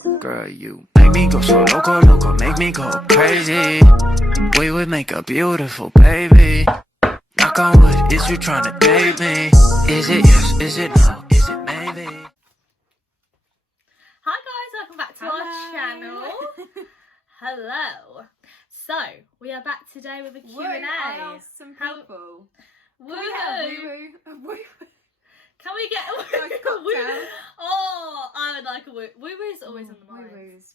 Girl, you make me go so loco, loco, make me go crazy. We would make a beautiful baby. Knock on wood, is you trying to date me? Is it yes, is it no, is it maybe? Hi guys, welcome back to our channel. Hello. So, we are back today with a Q&A. I asked some people. Woo! Can Can we we get a woo-woo? get a Like a woo? cocktail? Oh, I would like a woo. Woo is always on the mind. Woo-woos.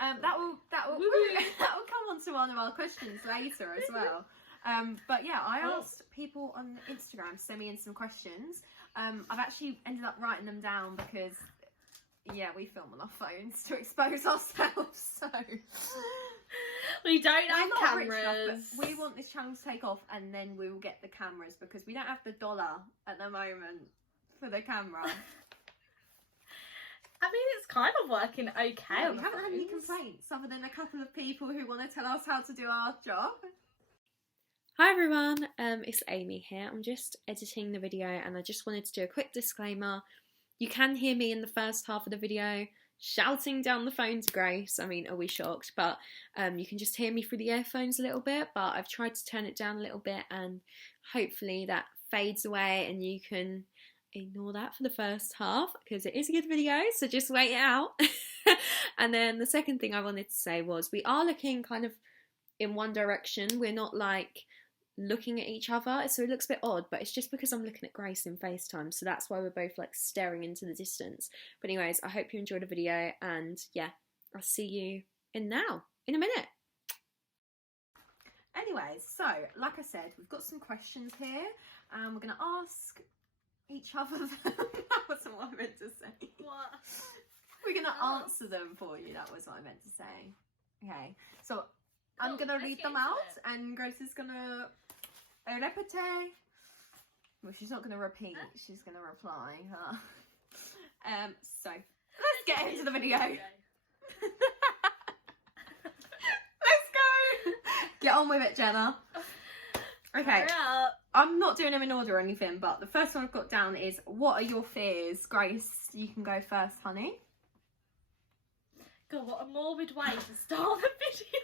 That will Woo-woo. that will come on to one of our questions later as well. But yeah, I asked people on Instagram to send me in some questions. I've actually ended up writing them down because yeah, we film on our phones to expose ourselves. So We don't we're have not rich cameras. enough, but we want this channel to take off, and then we will get the cameras because we don't have the dollar at the moment for the camera. I mean, it's kind of working okay. Yeah, on we the haven't had any phones. complaints other than a couple of people who want to tell us how to do our job. Hi everyone, it's Amy here. I'm just editing the video and I just wanted to do a quick disclaimer. You can hear me in the first half of the video shouting down the phone to Grace. I mean, are we shocked? But you can just hear me through the earphones a little bit, but I've tried to turn it down a little bit and hopefully that fades away and you can ignore that for the first half because it is a good video, so just wait it out. And then the second thing I wanted to say was we are looking kind of in one direction. We're not like looking at each other, so it looks a bit odd, but it's just because I'm looking at Grace in FaceTime, so that's why we're both like staring into the distance. But anyways, I hope you enjoyed the video, and yeah, I'll see you in a minute. Anyways, so like I said, we've got some questions here, and we're going to ask each other them. That wasn't what I meant to say. What? We're going to answer them for you. That was what I meant to say. Okay, so I'm Cool, going to let's read get them into out, it. and Grace is going to repete. Well, she's not going to repeat, she's going to reply. Huh? So, let's get into the video. Let's go! Get on with it, Jenna. Okay, Hurry up. I'm not doing them in order or anything, but the first one I've got down is, what are your fears? Grace, you can go first, honey. God, what a morbid way to start the video.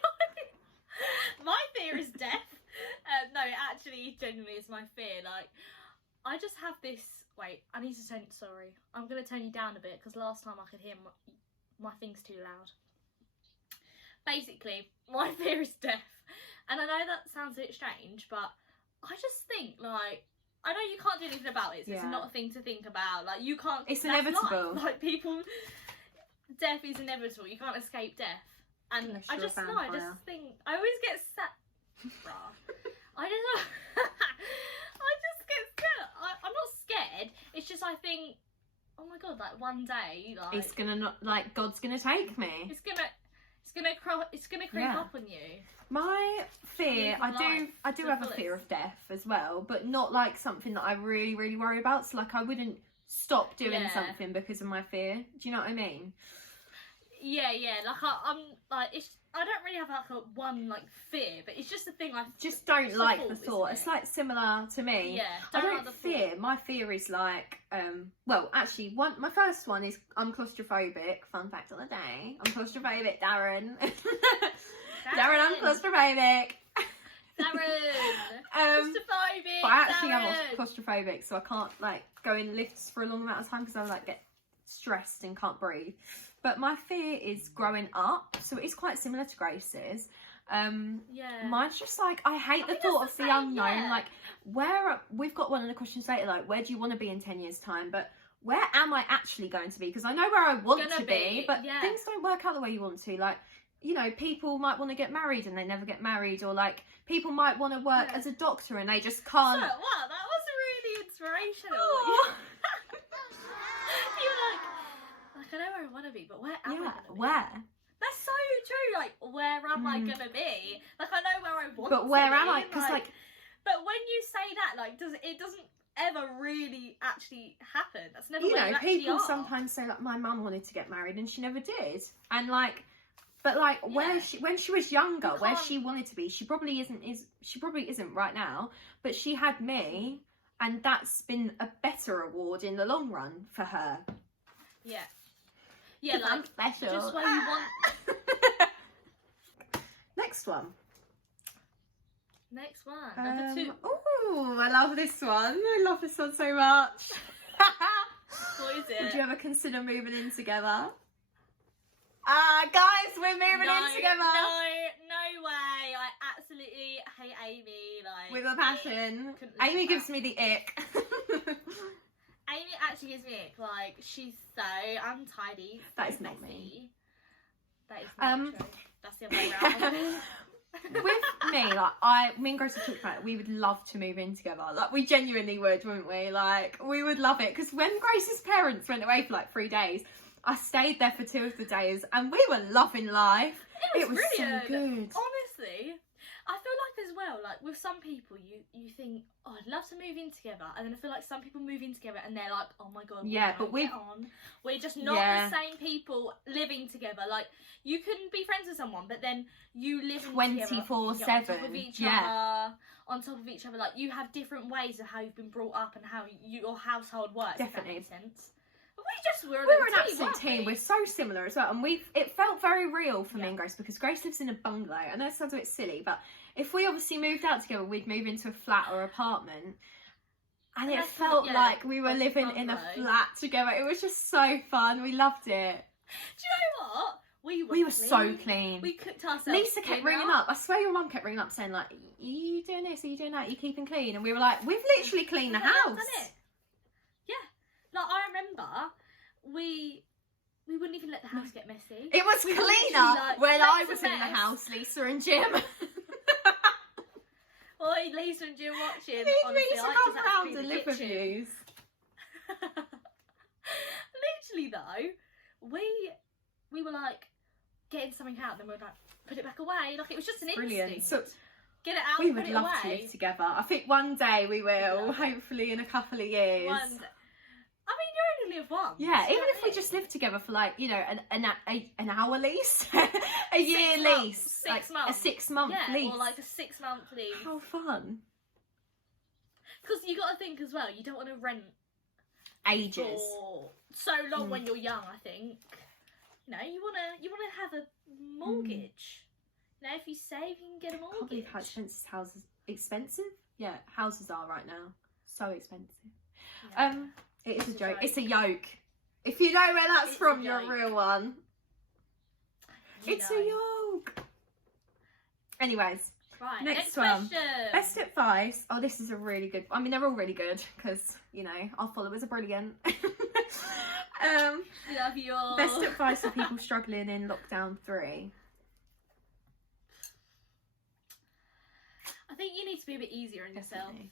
My fear is death. No, actually, genuinely, it's my fear. Like, I just have this. Wait, I need to turn. Sorry, I'm gonna turn you down a bit because last time I could hear my thing's too loud. Basically, my fear is death, and I know that sounds a bit strange, but I just think like. I know you can't do anything about it. So Yeah. It's not a thing to think about. Like, you can't. It's that's inevitable. life. Like, people. Death is inevitable. You can't escape death. And Unless I you're a just know. I vampire. just think I always get sad. I just get scared. I'm not scared. It's just I think, oh my god, like one day, like It's gonna not, like, God's gonna take me. it's gonna creep Yeah. up on you. My fear, Living life I do to the have a fear fullest. of death as well, but not like something that I really, really worry about. So like I wouldn't stop doing Yeah. something because of my fear. Do you know what I mean? Yeah. Like I'm like I don't really have like a one like fear, but it's just a thing I Just don't It's a like thought, the isn't thought. it? It's like similar to me. Yeah, I don't don't like the fear. thought. My fear is like, well, actually, my first one is I'm claustrophobic. Fun fact of the day: I'm claustrophobic, Darren. Darren, I'm claustrophobic. Darren. Claustrophobic, But I actually am Darren. claustrophobic, so I can't like go in lifts for a long amount of time because I like get stressed and can't breathe. But my fear is growing up, so it's quite similar to Grace's. Yeah. Mine's just like I hate the think thought that's of the the same, unknown. yeah. Like we've got one of the questions later, like where do you want to be in 10 years' time? But where am I actually going to be? Because I know where I want Gonna to be, but yeah. things don't work out the way you want to. Like, you know, people might want to get married and they never get married, or like people might want to work as a doctor and they just can't. So, wow, that was really inspirational. Aw. You're like I know where I want to be, but where am I Yeah, going to be? where? That's so true. Like, where am I going to be? Like, I know where I want But to where be. am I? Because like, But when you say that, like, it doesn't ever really actually happen. That's never you where know, you actually people are. sometimes say like my mum wanted to get married and she never did, and like, but like Yeah. when she was younger, You where can't- she wanted to be, she probably isn't right now, but she had me, and that's been a better reward in the long run for her. Yeah. Yeah, 'Cause I'm like special. just where you want. Next one. Next one, number 2. Oh, I love this one. I love this one so much. What is it? Would you ever consider moving in together? Guys, we're moving in together. No way. I absolutely hate Amy. Like, With a passion. couldn't live Amy with gives that. me the ick. Amy actually gives me ick. Like, she's so untidy. That is so not me. messy. That is not true. That's the other way around. With me, like me and Grace have talked about it, we would love to move in together. Like we genuinely would, wouldn't we? Like we would love it. Because when Grace's parents went away for like 3 days, I stayed there for 2 of the days and we were loving life. It was so brilliant. good. Honestly, I feel like as well, like with some people, you think, oh, I'd love to move in together, and then I feel like some people move in together and they're like, oh my god, Yeah, but we're just not the same people living together. Like you can be friends with someone, but then you live 24/7. on top of each other. On top of each other, like you have different ways of how you've been brought up and how your household works. Definitely. If that makes sense. We're an absolute team. We're so similar as well, and it felt very real for me and Grace because Grace lives in a bungalow. I know it sounds a bit silly, but if we obviously moved out together, we'd move into a flat or apartment, and it felt like we were living in a flat together. It was just so fun. We loved it. Do you know what? We were so clean. We cooked ourselves. Lisa kept ringing up. I swear your mum kept ringing up saying like, "Are you doing this? Are you doing that? Are you keeping clean?" And we were like, "We've literally cleaned the house." Done it. Yeah, like I remember. We wouldn't even let the house get messy. It was cleaner when I was in the house, Lisa and Jim. Oi, Lisa and Jim watching. You need me to come round and live with you. Literally though, we were like getting something out and then we were like put it back away. Like it was just an instinct. So get it out. We would love to live together. I think one day we will. Hopefully in a couple of years. I mean, you only live once. Yeah, even if we just live together for like, you know, an hour lease, a year lease, 6 months, a 6 month lease, or like a 6 month lease. How fun! Because you got to think as well, you don't want to rent ages for so long when you're young. I think you know you want to have a mortgage. You know, if you save, you can get a mortgage. I can't believe how expensive. Yeah, houses are right now. So expensive. Yeah. It is a joke. It's a yoke. If you know where that's from, you're a real one. It's a yoke. Anyways, right. Next one. question. Best advice. Oh, this is a really good. I mean, they're all really good because you know our followers are brilliant. Love you all. Best advice for people struggling in lockdown 3. I think you need to be a bit easier on yourself. Definitely.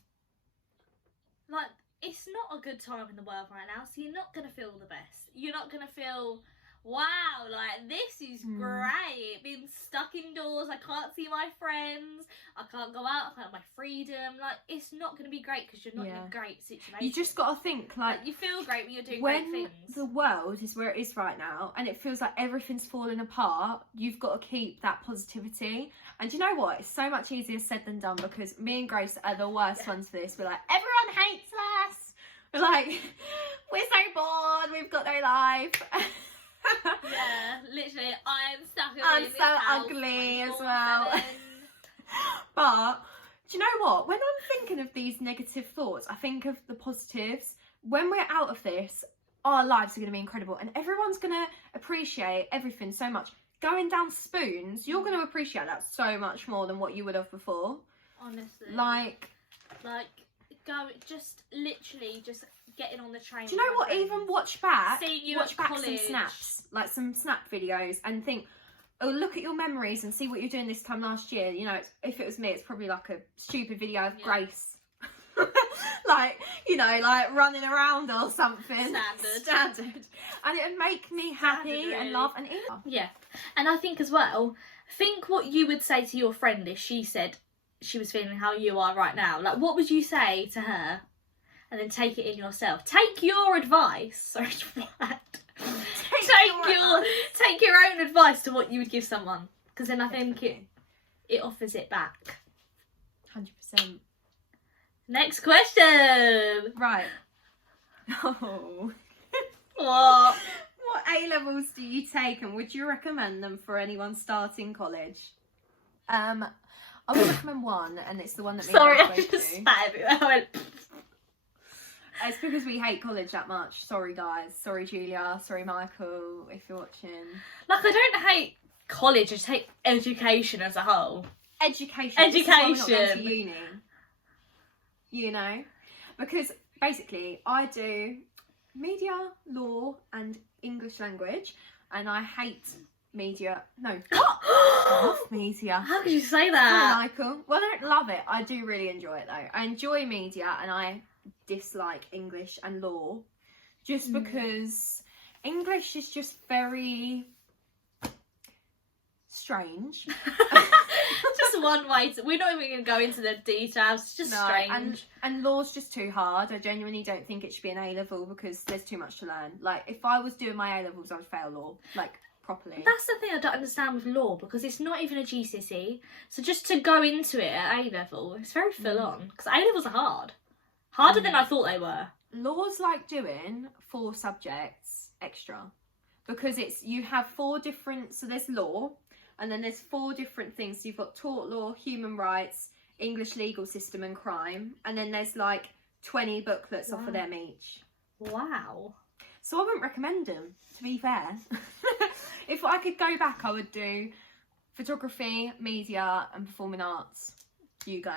Like, it's not a good time in the world right now, so you're not going to feel the best. You're not going to feel, wow, like, this is great. Being stuck indoors, I can't see my friends, I can't go out, I can't have my freedom. Like, it's not going to be great because you're not in a great situation. You just got to think, like, you feel great when you're doing great things. When the world is where it is right now and it feels like everything's falling apart, you've got to keep that positivity. And do you know what? It's so much easier said than done because me and Grace are the worst ones for this. We're like, everyone hates us. We're like, we're so bored, we've got no life. Yeah, literally, I'm so ugly as well. But do you know what? When I'm thinking of these negative thoughts, I think of the positives. When we're out of this, our lives are going to be incredible and everyone's going to appreciate everything so much. Going down spoons, you're going to appreciate that so much more than what you would have before. Honestly. Like just literally just getting on the train. Do you know what? Even watch back college. some snaps, like some snap videos, and think, oh, look at your memories and see what you're doing this time last year. You know, if it was me, it's probably like a stupid video of Grace, like, you know, like running around or something. Standard. And it would make me happy and love and eat. Yeah, and I think as well, think what you would say to your friend if she said she was feeling how you are right now. Like, what would you say to her? And then take it in yourself. Take your advice. Sorry, take your own advice to what you would give someone, because then I think it offers it back. 100%. Next question. Right. Oh. What? What A-levels do you take, and would you recommend them for anyone starting college? I would recommend one, and it's the one that me Sorry, and I both just do. spat everywhere. I went. It's because we hate college that much. Sorry, guys. Sorry, Julia. Sorry, Michael, if you're watching. Like, I don't hate college. I just hate education as a whole. Education. This is why we're not going Education. to uni. You know, because basically I do media, law, and English language, and I hate media. No, I love media. How could you say Oh, that? Michael. Well, I don't love it. I do really enjoy it though. I enjoy media, and I dislike English and law, just because English is just very strange. Just one way to. We're not even going to go into the details. It's just strange. And law's just too hard. I genuinely don't think it should be an A-level because there's too much to learn. Like, if I was doing my A-levels, I would fail law, like, properly. That's the thing I don't understand with law, because it's not even a GCSE. So just to go into it at A-level, it's very full on. Because A-levels are hard. Harder than I thought they were. Law's like doing 4 subjects extra. Because you have 4 different, so there's law, and then there's 4 different things. So you've got tort law, human rights, English legal system and crime. And then there's like 20 booklets off of them each. Wow. So I wouldn't recommend them, to be fair. If I could go back, I would do photography, media and performing arts. You go.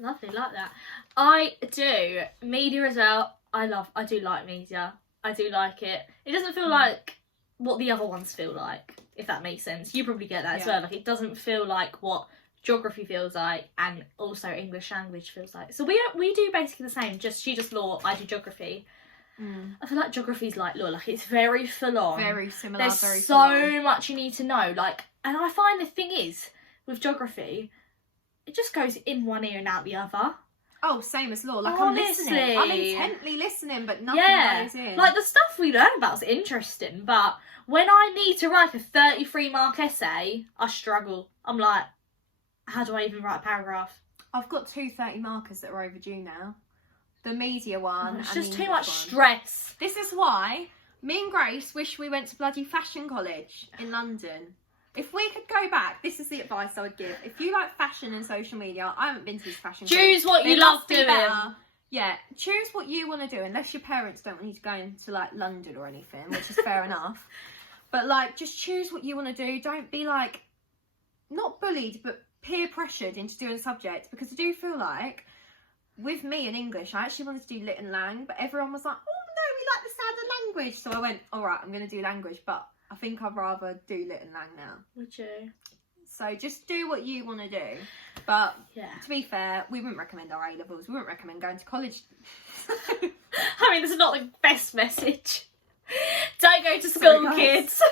Lovely, like that. I do. Media as well. I do like media. I do like it. It doesn't feel like what the other ones feel like, if that makes sense. You probably get that as well. Like, it doesn't feel like what geography feels like, and also English language feels like. So we do basically the same. She does law, I do geography. I feel like geography's like law. Like, it's very full on. Very similar. There's very so much you need to know. Like, and I find the thing is with geography, it just goes in one ear and out the other. Oh, same as law. Like, Honestly. I'm intently listening, but nothing goes in. Like, the stuff we learn about is interesting, but when I need to write a 33-mark essay, I struggle. I'm like, how do I even write a paragraph? I've got 2 30 markers that are overdue now. The media one. It's and just the too English much one. stress. This is why me and Grace wish we went to bloody fashion college in London. If we could go back, this is the advice I would give. If you like fashion and social media, I haven't been to this fashion college. Choose what you It love must be doing. better. Yeah, choose what you want to do, unless your parents don't want you to go into like London or anything, which is fair enough. But like, just choose what you want to do. Don't be like, not bullied, but peer pressured into doing a subject, because I do feel like with me in English, I actually wanted to do Lit and Lang, but everyone was like, oh no, we like the sound of language. So I went, all right, I'm going to do language, but I think I'd rather do Lit and Lang now. Would you? So just do what you want to do. But Yeah. to be fair, we wouldn't recommend our A-levels. We wouldn't recommend going to college. I mean, this is not the best message. Don't go to Sorry, school, guys. kids.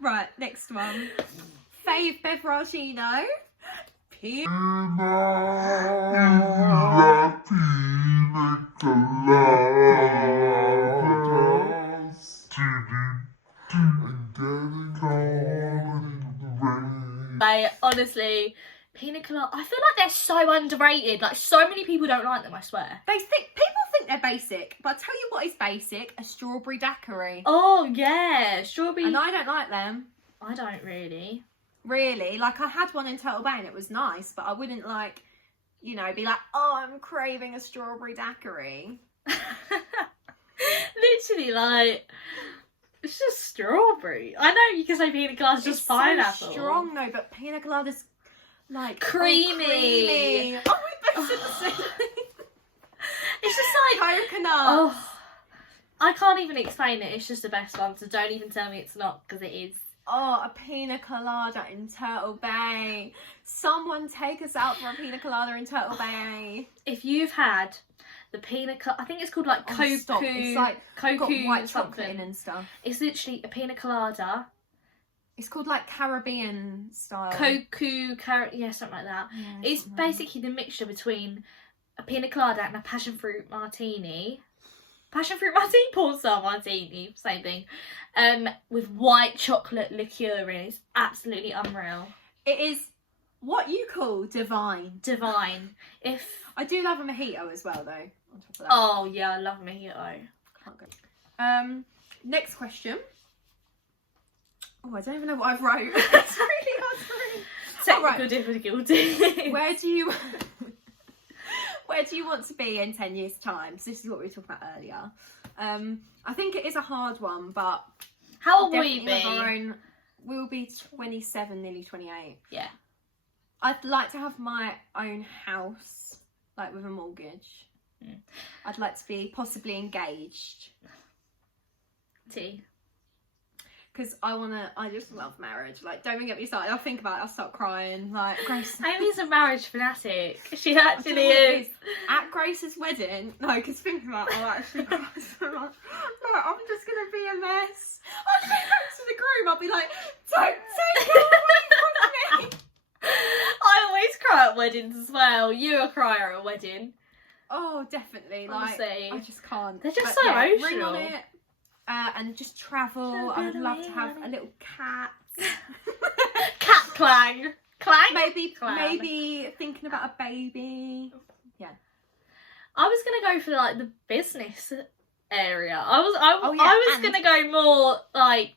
Right, next one. Fave beverage, you know? Honestly, pina colada, I feel like they're so underrated. Like, so many people don't like them, I swear. People think they're basic, but I'll tell you what is basic: a strawberry daiquiri. Oh yeah, strawberry. And I don't like them. I don't really. Really, like, I had one in Turtle Bay and it was nice, but I wouldn't, like, you know, be like, oh, I'm craving a strawberry daiquiri. Literally, like, it's just strawberry. I know you can say pina colada's just pineapple. So strong though, but pina colada's like Creamy. creamy. Oh, we both said the same thing. It's just like, Coconut. oh, I can't even explain it. It's just the best one, so don't even tell me it's not, because it is. Oh, a pina colada in Turtle Bay. Someone take us out for a pina colada in Turtle Bay. If you've had the pina colada, I think it's called like Oh, Cocoa. stop. It's like got Cocoa white something. chocolate in and stuff. It's literally a pina colada. It's called like Caribbean style. Yeah, something like that. Yeah, It's something like basically the mixture between a pina colada and a passion fruit martini. Passion fruit martini, porn star martini, same thing. With white chocolate liqueur in. It's absolutely unreal. It is what you call divine. Divine. If I do love a mojito as well, though. On top of that. oh yeah, I love mojito. Can't go. Next question. Oh, I don't even know what I've wrote. It's really hard to read. Technical difficulty. Where do you want to be in 10 years' time? So this is what we were talking about earlier. I think it is a hard one, but How old will you definitely be? We'll be 27, nearly 28. Yeah. I'd like to have my own house, like with a mortgage. Mm. I'd like to be possibly engaged. T. Because I just love marriage. Like, don't even get me started. I'll think about it, I'll start crying. Like, Grace. Amy's a marriage fanatic. She actually Do you know what it is. At Grace's wedding, no, because think about it, I'll actually cry so much. Like, I'm just going to be a mess. I'll go back to the groom, I'll be like, don't take it away from me. I always cry at weddings as well. You're a crier at a wedding. Oh, definitely. Like, Honestly. I just can't. They're just But so yeah, ring emotional. on it. And just travel. I would love to have a little cat. Cat clang. Clang? maybe Clan. maybe thinking about a baby. I was gonna go for like the business area. I was and- gonna go more like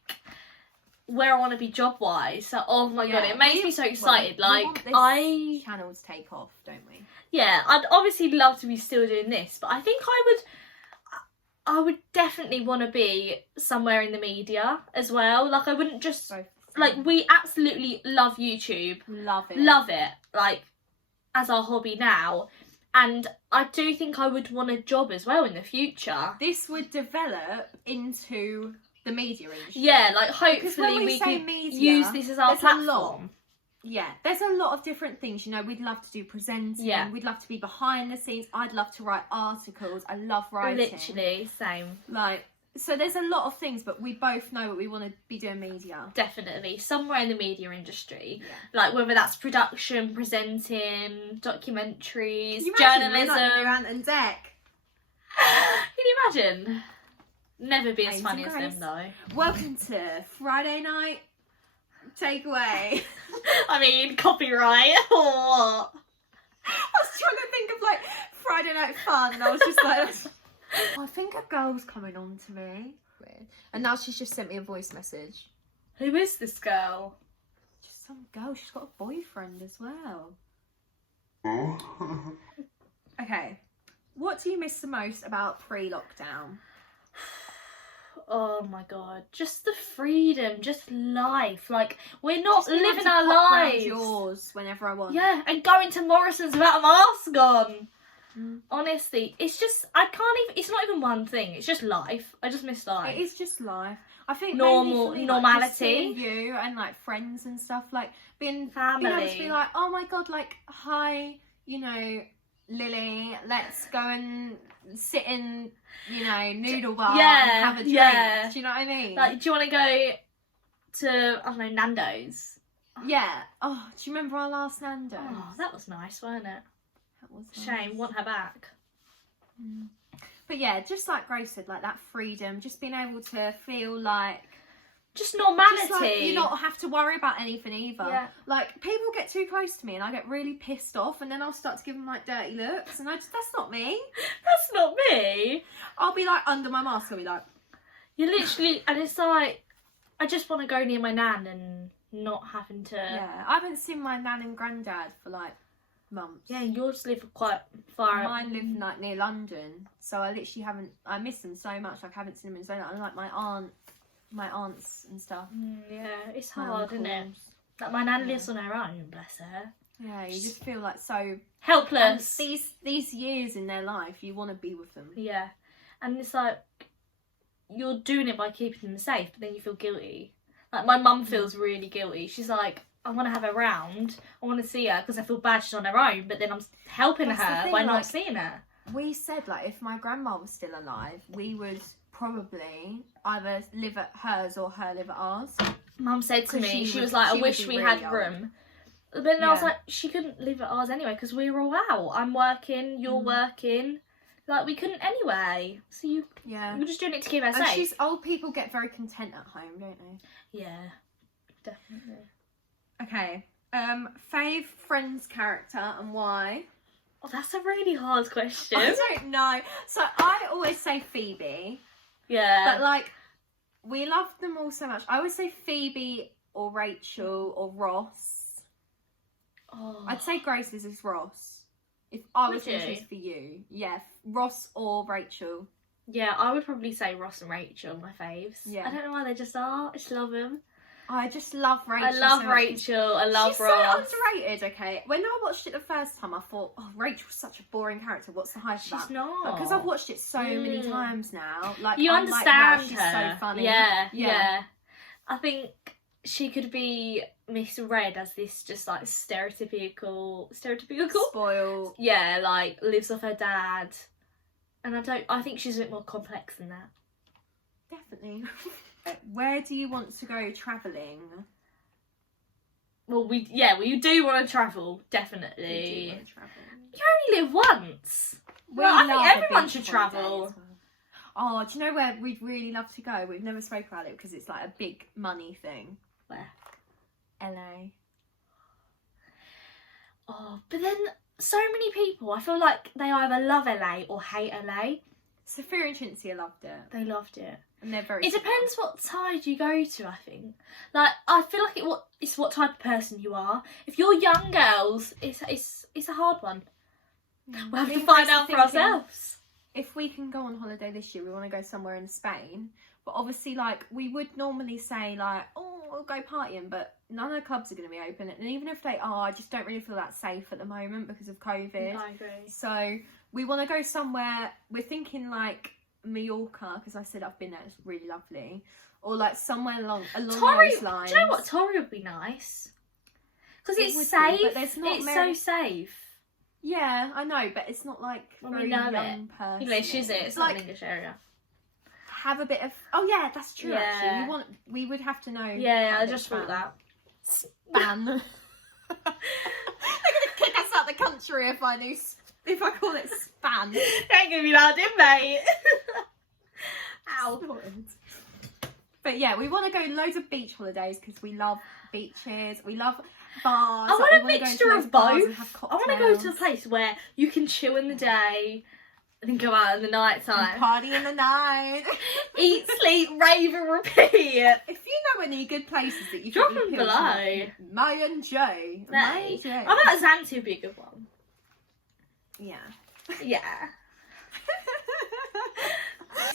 where I want to be job wise. So, oh my god, it makes me so excited. We want this channel to take off, don't we? Yeah, I'd obviously love to be still doing this, but I think I would definitely want to be somewhere in the media as well. Like, I wouldn't just like, we absolutely love YouTube, love it, like as our hobby now, and I do think I would want a job as well in the future. This would develop into the media industry. Yeah, like Because when hopefully we say can media, use this as our there's a lot. platform. Yeah, there's a lot of different things. You know, we'd love to do presenting. Yeah. We'd love to be behind the scenes. I'd love to write articles. I love writing. Literally, same. Like, so there's a lot of things, but we both know what we want to be doing media. Definitely, somewhere in the media industry. Yeah. Like, whether that's production, presenting, documentaries, Can you imagine journalism. we're like new Ant and Deck? Can you imagine? Never be as Aims funny and as Grace. them, though. Welcome to Friday night takeaway. I mean, copyright or what? I was trying to think of like Friday night fun, and I was just like, I think a girl's coming on to me. Weird. And now she's just sent me a voice message. Who is this girl? Just some girl. She's got a boyfriend as well. Okay. What do you miss the most about pre-lockdown? Oh my god, just the freedom, just life. Like, we're not Just being able living to our pop round lives. yours whenever I want. Yeah, and going to Morrison's without a mask on. Mm. Honestly, it's just, I can't even, it's not even one thing, it's just life. I just miss life. It is just life. I think Normal- mainly for me, normality. Like, just seeing you and like friends and stuff, like being Family. able to be like, oh my god, like, hi, you know, Lily, let's go and sit in, you know, noodle bar Yeah, and have a drink. yeah. Do you know what I mean? Like, do you want to go to, I don't know, Nando's? yeah. Oh, do you remember our last Nando's? Oh, that was nice, wasn't it? That was Shame, nice. want her back. Mm. But yeah, just like Grace said, like that freedom, just being able to feel like, Just normality. just like you not have to worry about anything either. Yeah. Like, people get too close to me and I get really pissed off, and then I'll start to give them like dirty looks, and that's not me. That's not me. I'll be like under my mask, I'll be like, You literally, and it's like, I just want to go near my nan and not having to. yeah. I haven't seen my nan and granddad for like months. Yeah, yours live quite far out. Mine live like near London, so I literally haven't. I miss them so much. Like, I haven't seen them in so long. And like my aunts and stuff. Yeah, it's my hard, isn't it? uncles. Like, my nan Yeah. lives on her own, bless her. Yeah, you just feel like so. And Helpless. these years in their life, you want to be with them. Yeah, and it's like, you're doing it by keeping them safe, but then you feel guilty. Like, my mum feels really guilty. She's like, I want to have her round. I want to see her because I feel bad she's on her own, but then I'm helping That's the her thing, by not like, seeing her. We said, like, if my grandma was still alive, we would probably either live at hers or her live at ours. Mum said to 'Cause me, she she would- was like, I she would wish be we really had old. room. But then I was Yeah. like, she couldn't live at ours anyway because we were all out. I'm working, you're working. Like, we couldn't anyway. So Yeah. we're just doing it to keep her And safe. old people get very content at home, don't they? Yeah, definitely. Okay. Fave Friends character and why? Oh, that's a really hard question. I don't know. So I always say Phoebe. Yeah. But like, we love them all so much. I would say Phoebe or Rachel or Ross. Oh. I'd say Grace's is Ross. If I was Would going to you? choose for you, yeah, Ross or Rachel. Yeah, I would probably say Ross and Rachel, my faves. Yeah. I don't know why they just are. I just love them. I just love Rachel. I love so much. Rachel. I love She's Ross. so underrated. Okay, when I watched it the first time, I thought, oh, Rachel's such a boring character. What's the hype about? She's not. Because I've watched it so many times now. Like, You I'm understand like, wow, she's her. so funny. Yeah. I think she could be misread as this just like stereotypical. Spoiled. Yeah, like lives off her dad, and I think she's a bit more complex than that. Definitely. Where do you want to go travelling? Well, we do want to travel, We do definitely. want to travel. You only live once. Well, I think love a everyone beach should holiday travel. as well. Oh, do you know where we'd really love to go? We've never spoke about it because it's like a big money thing. Where? LA. Oh, but then so many people, I feel like they either love LA or hate LA. Sophia and Cinzia loved it. They loved it. And they're very It similar. depends what side you go to, I think. Like, I feel like it's what type of person you are. If you're young girls, it's a hard one. Yeah. We'll have Me to and find Grace are out for thinking, ourselves. If we can go on holiday this year, we want to go somewhere in Spain. But obviously, like, we would normally say, like, oh, we'll go partying, but none of the clubs are going to be open. And even if they are, I just don't really feel that safe at the moment because of COVID. I agree. So we want to go somewhere, we're thinking, like, Mallorca, because I said I've been there, it's really lovely. Or, like, somewhere along Torre, those lines. do you know what? Torre would be nice. Because It it's would be, safe. but there's not It's many- so safe. Yeah, I know, but it's not, like, Well, we very know young person. English, is it? It's like, not an English area. have a bit of... Oh, yeah, that's true, Yeah. actually. We would have to know... Yeah, quite I a bit just of thought that. Span. They're gonna kick us out the country if I call it span. Ain't gonna be loud, mate. Ow. Sorted. But yeah, we want to go loads of beach holidays because we love beaches. We love bars. I like, want we a wanna go into mixture loads of bars and both. have I want to go to a cocktails place where you can chill in the day and then go out in the night and time. party in the night. Eat, sleep, rave and repeat. If you know any good places that you Drop think them would appeal below. to May and Jay. May and Jay. I bet Zante would be a good one. Yeah. Yeah.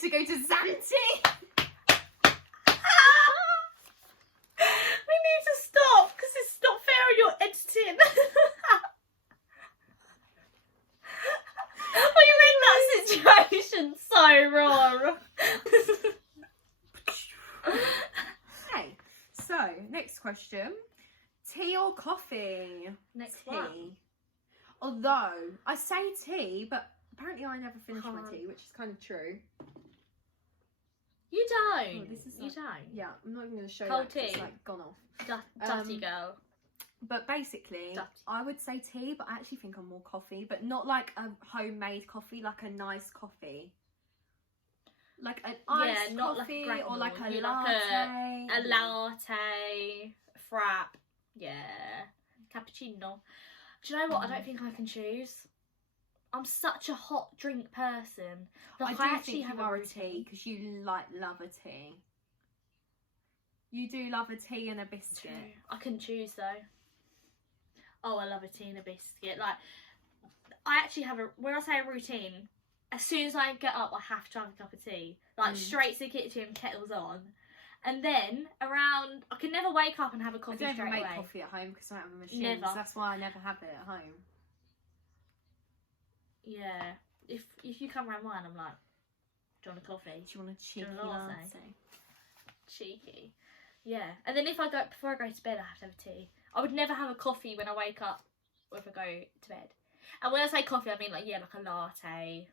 To go to Zante. We need to stop because it's not fair on your editing. You made that situation so wrong. Okay, so next question. Tea or coffee? Next Tea. one. Although, I say tea, but apparently I never finish my Can't. tea, which is kind of true. You don't. Oh, this is you like- don't. Yeah, I'm not even going to show Cold that 'cause it's tea. like gone off. Dutty girl. But basically, Dutty. I would say tea, but I actually think I'm more coffee, but not like a homemade coffee, like a nice coffee. Like an iced not like coffee a or like a granule. latte. A latte, frap, yeah, cappuccino. Do you know what? I don't think I can choose. I'm such a hot drink person. I Like, do actually think have you are a routine. tea because you love a tea. You do love a tea and a biscuit. True. I couldn't choose though. Oh, I love a tea and a biscuit. Like, I actually have when I say a routine, as soon as I get up, I have to have a cup of tea. Like, straight to the kitchen, kettle's on. And then, around, I can never wake up and have a I coffee don't straight even make away. coffee at home because I don't have a machine. Never. So that's why I never have it at home. Yeah. If you come around mine, I'm like, do you want a coffee? Do you want a cheeky Do you want a latte? latte? Cheeky. Yeah. And then before I go to bed, I have to have a tea. I would never have a coffee when I wake up or if I go to bed. And when I say coffee, I mean like a latte.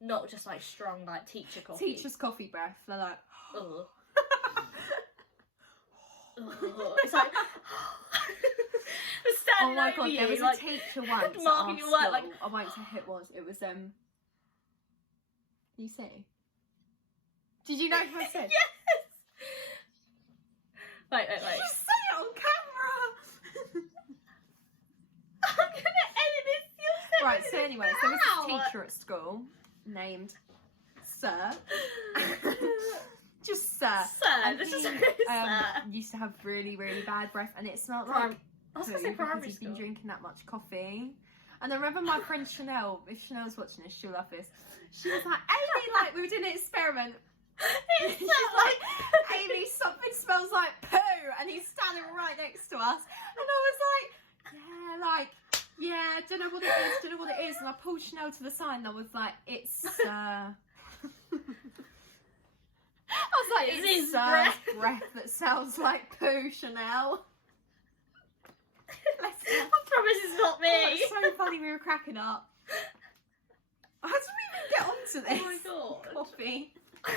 Not just like strong like teacher coffee. Teacher's coffee breath. They're like, Ugh. Ugh. It's like I'm oh standing my over god, you, there was like, a teacher once at marking our your work, school. like- I won't say who it was. It was you see? Did you know who I said? Yes. Wait. You say it on camera. I'm gonna edit this. You'll send Right. me So this anyway, so there was now. this teacher at school named sir. Just sir. Sir, And this he, is sir. used to have really, really bad breath, and it smelled Prim- like I was gonna poo say because primary he'd been school. drinking that much coffee. And I remember my friend Chanel, if Chanel's watching this, she'll love this. She was like, Amy, like, we were doing an experiment. It's She's not like, Amy, something smells like poo, and he's standing right next to us. And I was like, yeah, don't know what it is. And I pulled Chanel to the side, and I was like, it's I was like, It's it's his breath that sounds like poo, Chanel. I promise it's not me. Oh, it's so funny, we were cracking up. How did we even get onto this? Oh my god. Coffee. I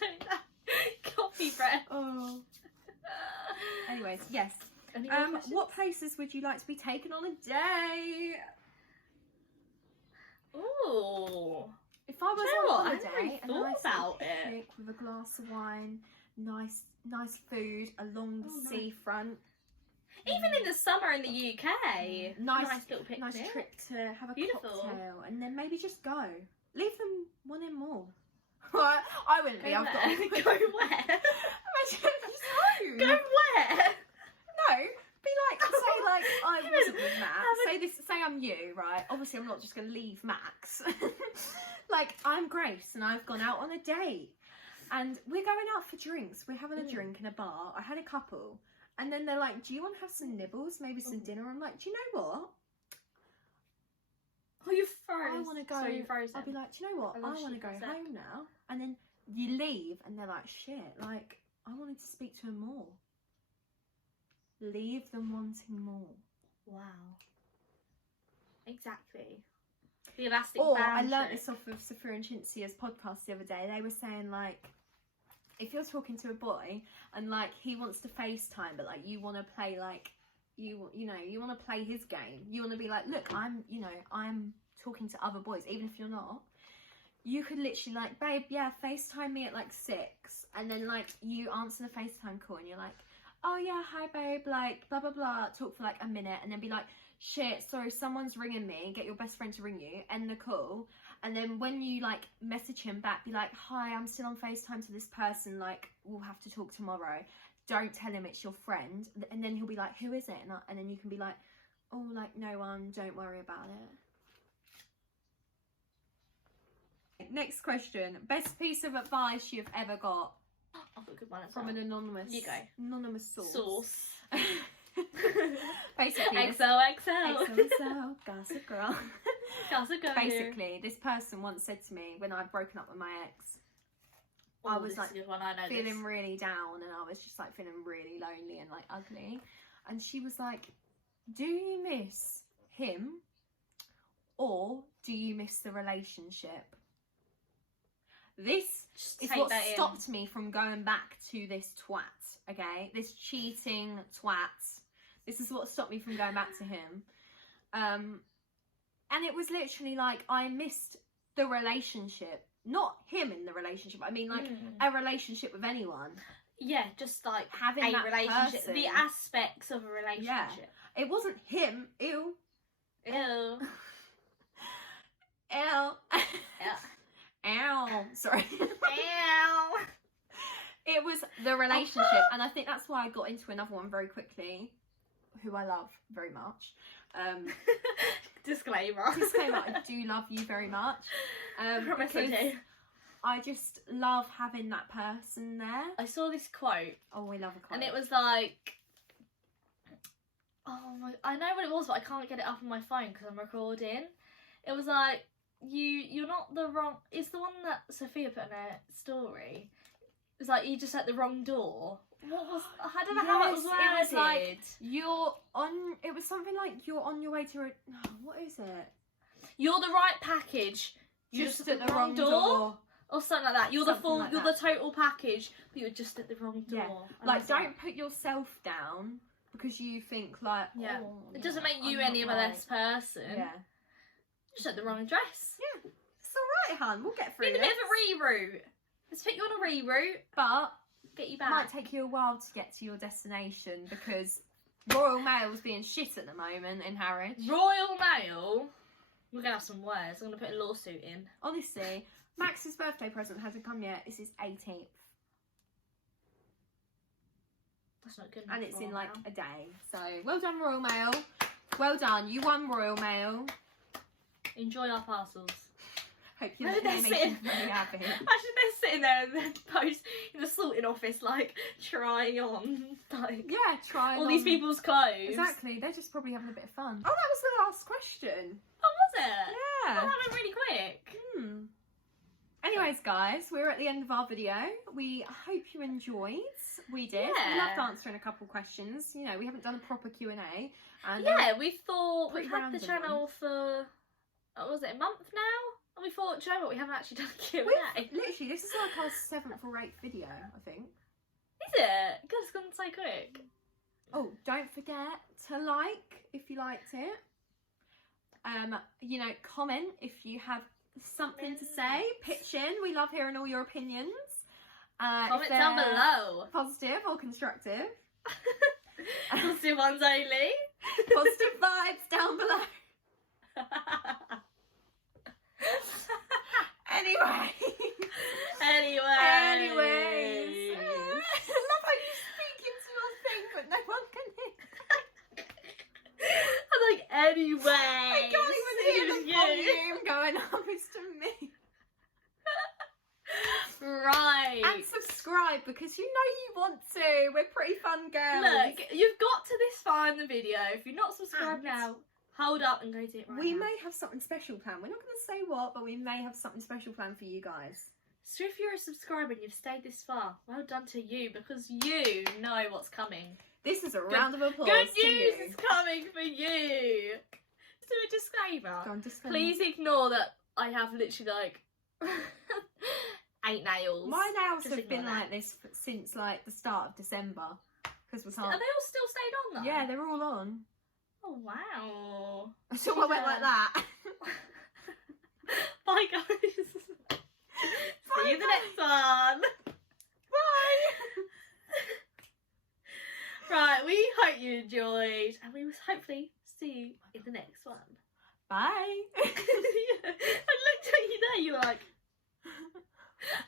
don't know. Coffee breath. Oh. Anyways, yes. Any more questions? What places would you like to be taken on a day? Ooh. If I was Do you know on what? I holiday, hadn't really a thought nice about it. picnic with a glass of wine, nice food along the Oh, nice. seafront. Even in the summer in the UK. Nice little picnic. Nice trip to have a Beautiful. cocktail, and then maybe just go. Leave them wanting more. I wouldn't be. Go I've got. where? Go where? Imagine just home. Go where? No, be like, say like I wasn't with Max. Have Say I'm you, right? Obviously, I'm not just gonna leave Max. Like I'm Grace, and I've gone out on a date, and we're going out for drinks. We're having a drink in a bar. I had a couple, and then they're like, "Do you want to have some nibbles? Maybe some dinner?" I'm like, "Do you know what? Oh, you froze. I want to go." So you froze I'll be like, "Do you know what? I I lost want to you go for a sec. home now." And then you leave, and they're like, "Shit! Like I wanted to speak to him more." Leave them wanting more. Wow. Exactly. The elastic Or band I learnt trick. this off of Sophia and Chinzia's podcast the other day. They were saying like, if you're talking to a boy and like he wants to FaceTime, but like you want to play like you want to play his game. You want to be like, look, I'm talking to other boys, even if you're not. You could literally like, babe, yeah, FaceTime me at like 6, and then like you answer the FaceTime call and you're like, oh yeah, hi babe, like blah blah blah, talk for like a minute, and then be like, shit, sorry, someone's ringing me, get your best friend to ring you, end the call, and then when you like message him back, be like, hi, I'm still on FaceTime to this person, like we'll have to talk tomorrow, don't tell him it's your friend, and then he'll be like, who is it? And then you can be like, oh, like no one, don't worry about it. Next question, best piece of advice you've ever got? I've got a good one as From well. an anonymous, You go. Anonymous source. Basically, XOXO. gossip girl. Gossip girl. Basically, this person once said to me when I'd broken up with my ex, I was like feeling really down, and I was just like feeling really lonely and like ugly, and she was like, do you miss him or do you miss the relationship? This is what stopped me from going back to this twat, okay? This cheating twat. This is what stopped me from going back to him. And it was literally like, I missed the relationship. Not him in the relationship, I mean like a relationship with anyone. Yeah, just like Having a that relationship. person. The aspects of a relationship. It wasn't him, ew. Ew. Ew. Yeah. Ow. Sorry. Ow. It was the relationship, and I think that's why I got into another one very quickly, who I love very much. Disclaimer. I do love you very much. Promise I Because do. I just love having that person there. I saw this quote, Oh, I love a quote. and it was like, oh my, I know what it was, but I can't get it up on my phone because I'm recording. It was like, you're not the wrong. It's the one that Sophia put in her story. It's like you just at the wrong door. What was? I don't know how it was worded. It was like you're on. It was something like you're on your way to. What is it? You're the right package. You're just at the wrong door. Or something like that. You're the Something full. like you're that. the total package, but you're just at the wrong door. Yeah. And Like, I was don't put yourself down because you think like. Yeah. Oh, It doesn't make you I'm any of not a right. less person. Yeah. Just at the wrong address. Yeah. It's all right, hun. We'll get through Need a this. bit of a reroute. Let's put you on a reroute. But Get you it might back. take you a while to get to your destination because Royal Mail's being shit at the moment in Harwich. Royal Mail. We're gonna have some words. I'm gonna put a lawsuit in. Honestly, Max's birthday present hasn't come yet. It's his 18th. That's not good. And it's in like a day. So well done, Royal Mail. Well done. You won, Royal Mail. Enjoy our parcels. Hope you're They're making sitting- very happy. Imagine they're sitting there in the post in the sorting office, like trying on like Yeah, try all these people's clothes. Exactly. They're just probably having a bit of fun. Oh, that was the last question. Oh, was it? Yeah. That happened really quick. Anyways, guys, we're at the end of our video. We hope you enjoyed. We did. We Yeah. loved answering a couple questions. You know, we haven't done a proper Q&A. And Yeah, we thought pretty we've had the random channel for what was it, a month now? And we thought, Joe, but we haven't actually done a Q&A. literally, this is like our 7th or 8th video, I think. Is it? God, it's gone so quick. Oh, don't forget to like if you liked it. You know, comment if you have something to say. Pitch in. We love hearing all your opinions. Comment down below. Positive or constructive. Positive ones only. Positive vibes down below. Anyways. Anyways. I love how you speak into your thing, but no one can hear. I'm like, anyway. I can't even hear the volume going up. It's to me. Right. And subscribe because you know you want to. We're pretty fun girls. Look, you've got to this far in the video. If you're not subscribed And now, hold up and go do it right we now. may have something special planned. We're not going to say what, but we may have something special planned for you guys. So if you're a subscriber and you've stayed this far, well done to you because you know what's coming. This is a round of applause. Good to news you. is coming for you. Just do a disclaimer. Go on, disclaimer. Please ignore that I have literally like 8 nails. My nails Just have been ignore like this since like the start of December because we Are can't. they all still stayed on though? Yeah, they're all on. Oh wow. So I went like that. Bye guys. See you in the next one. Bye. Right, we hope you enjoyed and we will hopefully see you in the next one. Bye. I looked at you there, you were like,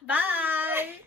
bye.